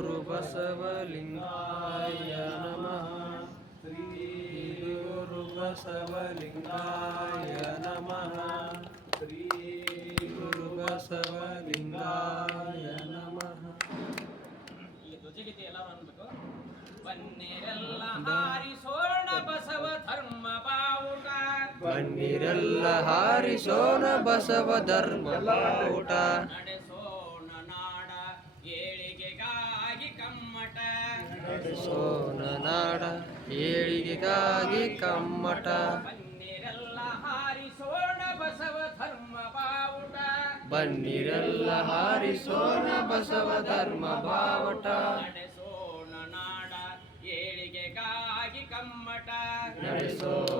ಗುರು ಬಸವಲಿಂಗಾಯ ನಮಃ. ಶ್ರೀ ಗುರು ಬಸವಲಿಂಗಾಯ ನಮಃ. ಶ್ರೀ ಗುರು ಬಸವಲಿಂಗಾಯ ನಮಃ. ಧ್ವಜಗೀತೆ ಎಲ್ಲರೂ ಅನ್ಬೇಕು ಬನ್ನಿರೆಲ್ಲ ಹಾರಿಸೋಣ ಬಸವ ಧರ್ಮ ಬಾವುಟ. ಬನ್ನಿರೆಲ್ಲ ಹಾರಿಸೋಣ ಬಸವ ಧರ್ಮ ಬಾವುಟ. ಏಳಿಗೆಗಾಗಿ ಕಮ್ಮಟ. ಸೋನ ನಾಡ ಏಳಿಗೆಗಾಗಿ ಕಮ್ಮಟ. ಬನ್ನಿರೆಲ್ಲ ಹಾರಿಸೋಣ ಬಸವ ಧರ್ಮ ಬಾವುಟ. ಬನ್ನಿರೆಲ್ಲ ಹಾರಿಸೋಣ ಬಸವ ಧರ್ಮ ಬಾವುಟ. ನಡೆಸೋಣ ನಾಡ ಏಳಿಗೆಗಾಗಿ ಕಮ್ಮಟ. ನಡೆಸೋಣ